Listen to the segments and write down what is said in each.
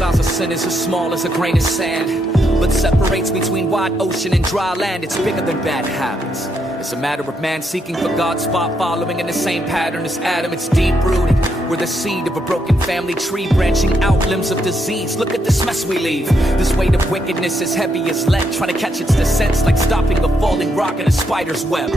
size of sin is as small as a grain of sand, but separates between wide ocean and dry land. It's bigger than bad habits. It's a matter of man seeking for God's spot, following in the same pattern as Adam. It's deep-rooted. We're the seed of a broken family tree, branching out limbs of disease. Look at this mess we leave. This weight of wickedness is heavy as lead, trying to catch its descents like stopping a falling rock in a spider's web.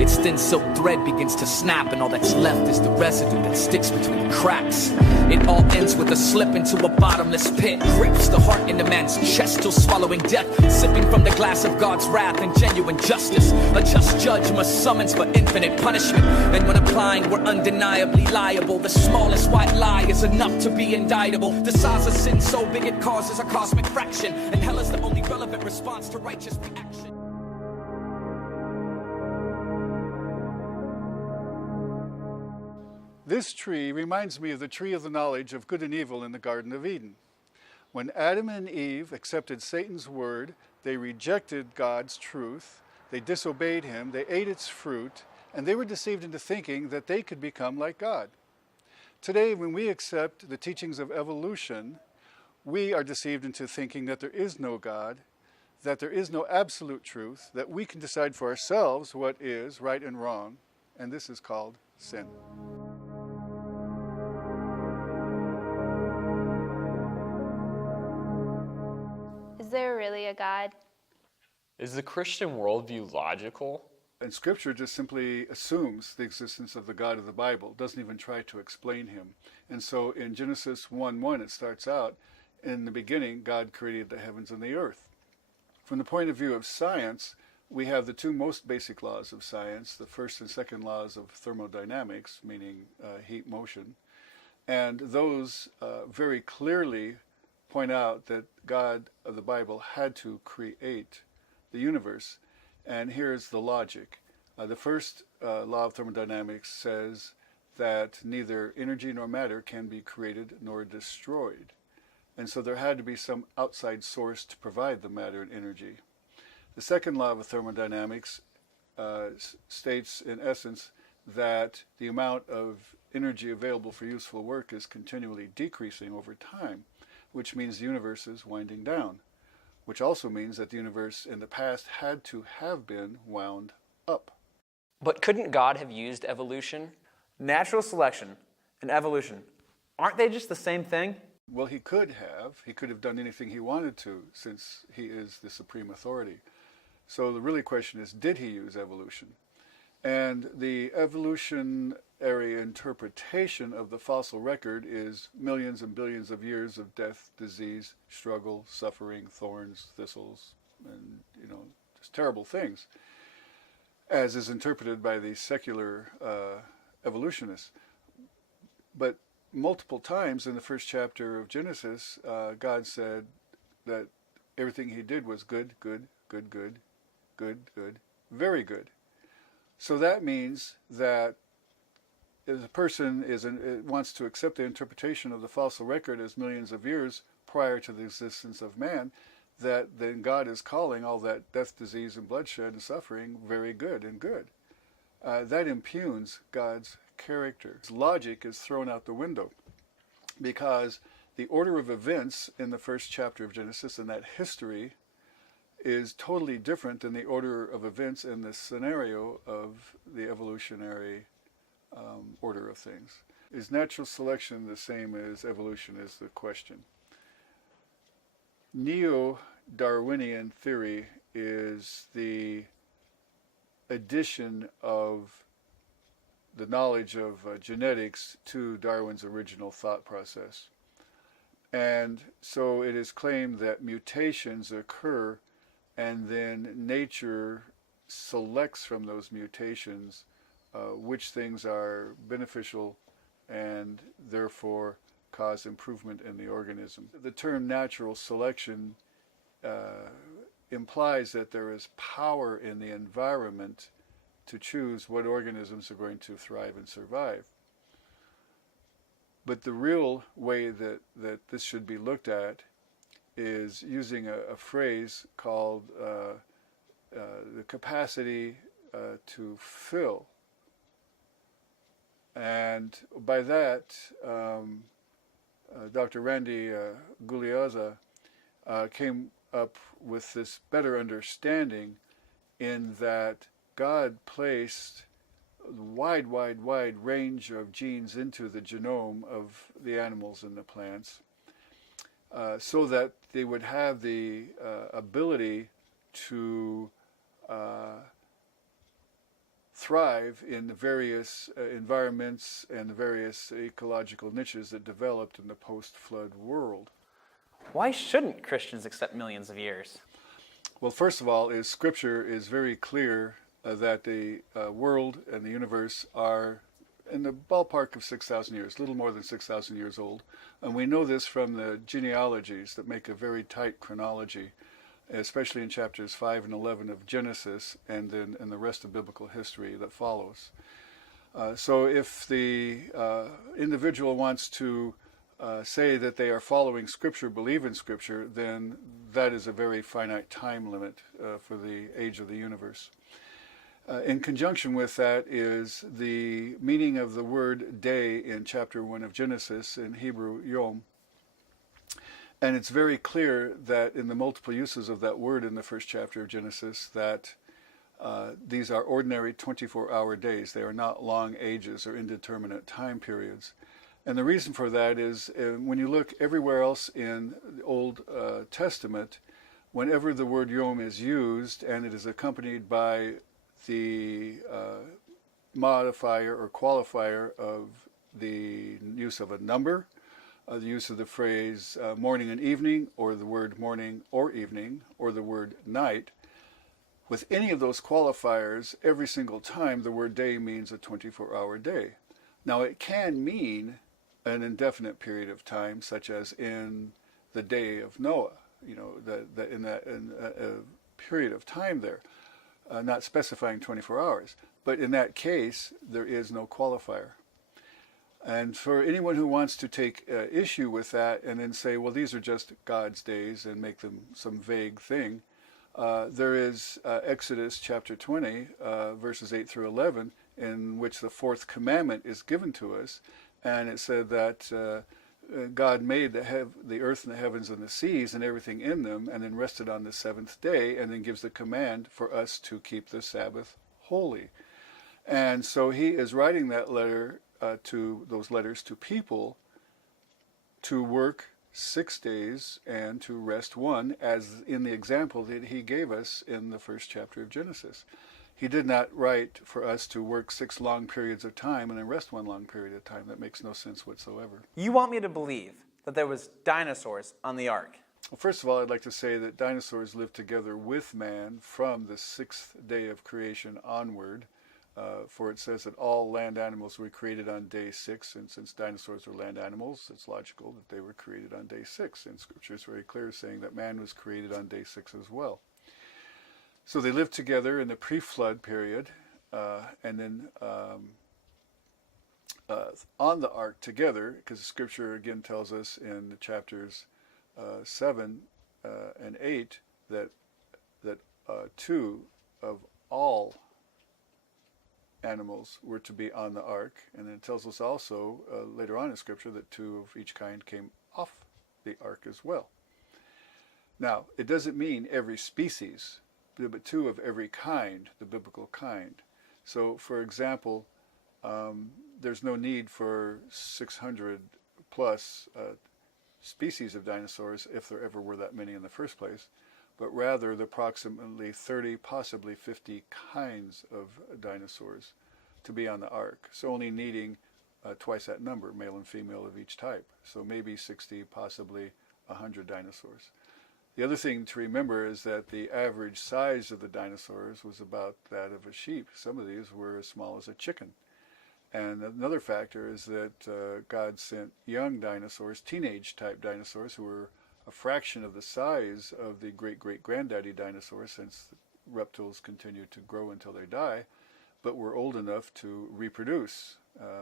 Its thin silk thread begins to snap, and all that's left is the residue that sticks between the cracks. It all ends with a slip into a bottomless pit, grips the heart in the man's chest till swallowing death, sipping from the glass of God's wrath and genuine justice. A just judge must summons for infinite punishment, and when applying, we're undeniably liable. The smallest white lie is enough to be indictable. The size of sin so big it causes a cosmic fraction, and hell is the only relevant response to righteous reaction. This tree reminds me of the tree of the knowledge of good and evil in the Garden of Eden. When Adam and Eve accepted Satan's word, they rejected God's truth, they disobeyed him, they ate its fruit, and they were deceived into thinking that they could become like God. Today, when we accept the teachings of evolution, we are deceived into thinking that there is no God, that there is no absolute truth, that we can decide for ourselves what is right and wrong, and this is called sin. Is there really a God? Is the Christian worldview logical? And Scripture just simply assumes the existence of the God of the Bible, doesn't even try to explain him. And so in Genesis 1:1 it starts out, in the beginning God created the heavens and the earth. From the point of view of science, we have the two most basic laws of science, the first and second laws of thermodynamics, meaning heat motion. And those very clearly point out that God of the Bible had to create the universe. And here's the logic. The first law of thermodynamics says that neither energy nor matter can be created nor destroyed. And so there had to be some outside source to provide the matter and energy. The second law of thermodynamics states, in essence, that the amount of energy available for useful work is continually decreasing over time, which means the universe is winding down, which also means that the universe in the past had to have been wound up. But couldn't God have used evolution? Natural selection and evolution, aren't they just the same thing? Well, he could have. He could have done anything he wanted to, since he is the supreme authority. So the really question is, did he use evolution? And the evolutionary interpretation of the fossil record is millions and billions of years of death, disease, struggle, suffering, thorns, thistles, and, just terrible things, as is interpreted by the secular evolutionists. But multiple times in the first chapter of Genesis, God said that everything he did was good, good, good, good, good, good, very good. So that means that if a person wants to accept the interpretation of the fossil record as millions of years prior to the existence of man, that then God is calling all that death, disease, and bloodshed and suffering very good and good. That impugns God's character. His logic is thrown out the window, because the order of events in the first chapter of Genesis and that history is totally different than the order of events in the scenario of the evolutionary order of things. Is natural selection the same as evolution is the question. Neo-Darwinian theory is the addition of the knowledge of genetics to Darwin's original thought process. And so it is claimed that mutations occur, and then nature selects from those mutations which things are beneficial and therefore cause improvement in the organism. The term natural selection implies that there is power in the environment to choose what organisms are going to thrive and survive. But the real way that this should be looked at is using a phrase called the capacity to fill. And by that, Dr. Randy Guglielza came up with this better understanding in that God placed wide range of genes into the genome of the animals and the plants so that they would have the ability to thrive in the various environments and the various ecological niches that developed in the post-flood world. Why shouldn't Christians accept millions of years? Well, first of all, Scripture is very clear that the world and the universe are in the ballpark of 6,000 years, a little more than 6,000 years old. And we know this from the genealogies that make a very tight chronology, especially in chapters 5 and 11 of Genesis, and then in the rest of biblical history that follows. So if the individual wants to say that they are following Scripture, believe in Scripture, then that is a very finite time limit for the age of the universe. In conjunction with that is the meaning of the word day in chapter 1 of Genesis, in Hebrew, yom. And it's very clear that in the multiple uses of that word in the first chapter of Genesis that these are ordinary 24-hour days. They are not long ages or indeterminate time periods. And the reason for that is when you look everywhere else in the Old Testament, whenever the word yom is used and it is accompanied by the modifier or qualifier of the use of a number, the use of the phrase morning and evening, or the word morning or evening, or the word night, with any of those qualifiers, every single time the word day means a 24-hour day. Now it can mean an indefinite period of time, such as in the day of Noah, in a period of time there. Not specifying 24 hours. But in that case, there is no qualifier. And for anyone who wants to take issue with that and then say, well, these are just God's days and make them some vague thing, there is Exodus chapter 20, verses 8 through 11, in which the fourth commandment is given to us. And it said that God made the earth and the heavens and the seas and everything in them, and then rested on the seventh day, and then gives the command for us to keep the Sabbath holy. And so he is writing that letter those letters to people to work 6 days and to rest one, as in the example that he gave us in the first chapter of Genesis. He did not write for us to work 6 long periods of time and then rest 1 long period of time. That makes no sense whatsoever. You want me to believe that there was dinosaurs on the ark? Well, first of all, I'd like to say that dinosaurs lived together with man from the 6th day of creation onward. For it says that all land animals were created on day 6, and since dinosaurs are land animals, it's logical that they were created on day 6. And Scripture is very clear saying that man was created on day 6 as well. So they lived together in the pre-flood period, and then on the ark together, because the Scripture again tells us in the chapters 7 and 8 that 2 of all animals were to be on the ark, and then it tells us also later on in Scripture that 2 of each kind came off the ark as well. Now, it doesn't mean every species, but 2 of every kind, the biblical kind. So, for example, there's no need for 600 plus species of dinosaurs if there ever were that many in the first place, but rather the approximately 30, possibly 50 kinds of dinosaurs to be on the ark. So only needing twice that number, male and female of each type. So maybe 60, possibly 100 dinosaurs. The other thing to remember is that the average size of the dinosaurs was about that of a sheep. Some of these were as small as a chicken. And another factor is that God sent young dinosaurs, teenage-type dinosaurs, who were a fraction of the size of the great-great-granddaddy dinosaurs, since reptiles continue to grow until they die, but were old enough to reproduce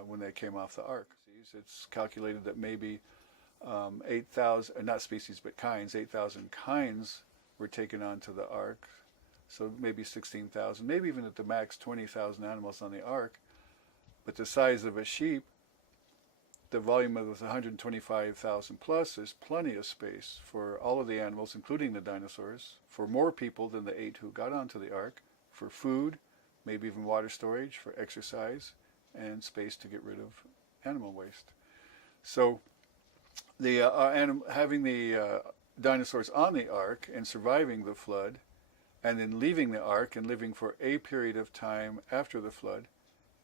when they came off the ark. It's calculated that maybe 8,000, not species but kinds, 8,000 kinds were taken onto the ark. So maybe 16,000, maybe even at the max 20,000 animals on the ark. But the size of a sheep the volume of 125,000 plus, there's plenty of space for all of the animals, including the dinosaurs, for more people than the 8 who got onto the ark, for food, maybe even water storage, for exercise, and space to get rid of animal waste. So having the dinosaurs on the ark and surviving the flood, and then leaving the ark and living for a period of time after the flood,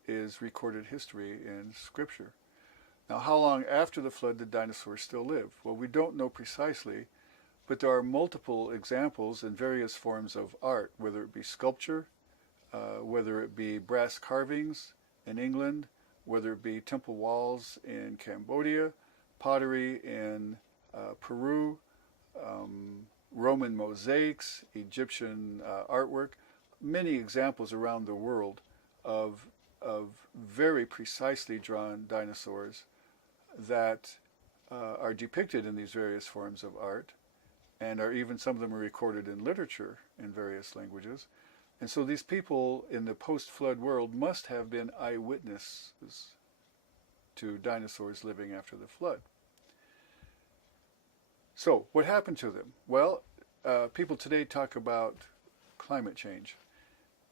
is recorded history in Scripture. Now, how long after the flood did dinosaurs still live? Well, we don't know precisely, but there are multiple examples in various forms of art, whether it be sculpture, whether it be brass carvings in England, whether it be temple walls in Cambodia, pottery in Peru, Roman mosaics, Egyptian artwork, many examples around the world of very precisely drawn dinosaurs that are depicted in these various forms of art, and are even some of them are recorded in literature in various languages. And so these people in the post-flood world must have been eyewitnesses to dinosaurs living after the flood. So what happened to them? Well, people today talk about climate change.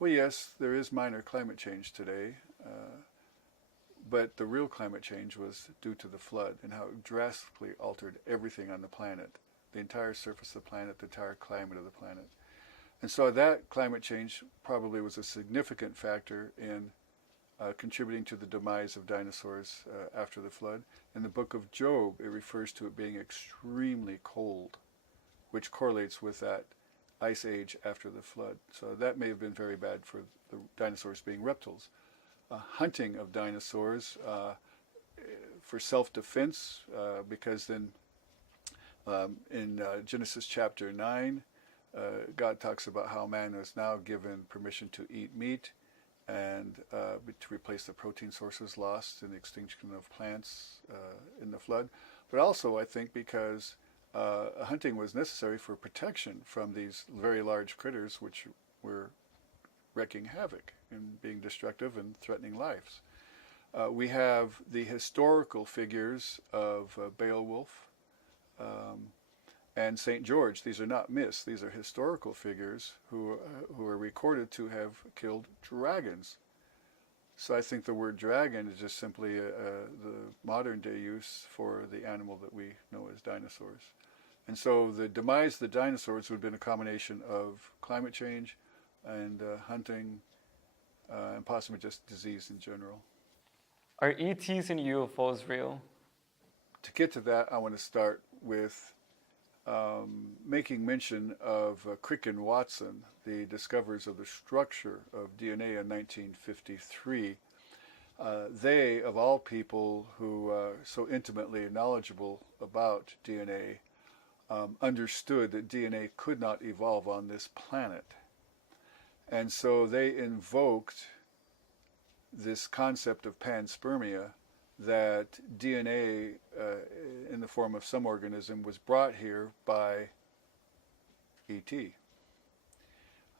Well, yes, there is minor climate change today, but the real climate change was due to the flood and how it drastically altered everything on the planet, the entire surface of the planet, the entire climate of the planet. And so that climate change probably was a significant factor in contributing to the demise of dinosaurs after the flood. In the book of Job, it refers to it being extremely cold, which correlates with that ice age after the flood. So that may have been very bad for the dinosaurs being reptiles. Hunting of dinosaurs for self-defense, because then in Genesis chapter 9, God talks about how man is now given permission to eat meat and to replace the protein sources lost in the extinction of plants in the flood. But also, I think, because hunting was necessary for protection from these very large critters which were wreaking havoc and being destructive and threatening lives. We have the historical figures of Beowulf and St. George. These are not myths. These are historical figures who are recorded to have killed dragons. So I think the word dragon is just simply the modern day use for the animal that we know as dinosaurs. And so the demise of the dinosaurs would have been a combination of climate change and hunting and possibly just disease in general. Are ETs and UFOs real? To get to that, I want to start with making mention of Crick and Watson, the discoverers of the structure of DNA in 1953. They, of all people who are so intimately knowledgeable about DNA, understood that DNA could not evolve on this planet. And so they invoked this concept of panspermia, that DNA in the form of some organism was brought here by ET.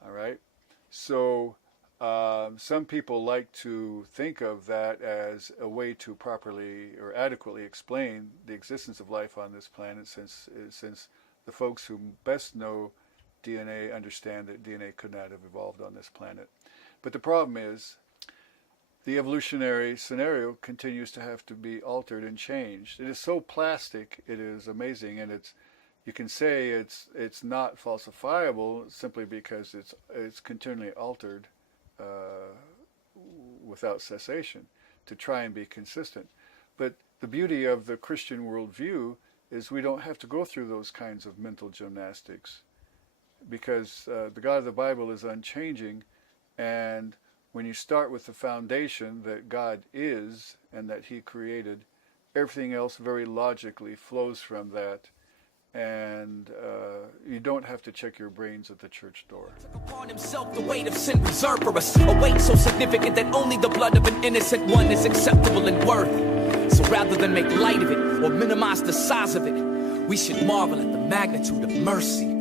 All right? So some people like to think of that as a way to properly or adequately explain the existence of life on this planet, since the folks who best know DNA understand that DNA could not have evolved on this planet. But the problem is, the evolutionary scenario continues to have to be altered and changed. It is so plastic, it is amazing, and you can say it's not falsifiable simply because it's continually altered without cessation to try and be consistent. But the beauty of the Christian worldview is we don't have to go through those kinds of mental gymnastics, because the God of the Bible is unchanging, and when you start with the foundation that God is and that He created, everything else very logically flows from that, and you don't have to check your brains at the church door. Took upon Himself the weight of sin reserved for us, a weight so significant that only the blood of an innocent one is acceptable and worthy. So rather than make light of it or minimize the size of it, we should marvel at the magnitude of mercy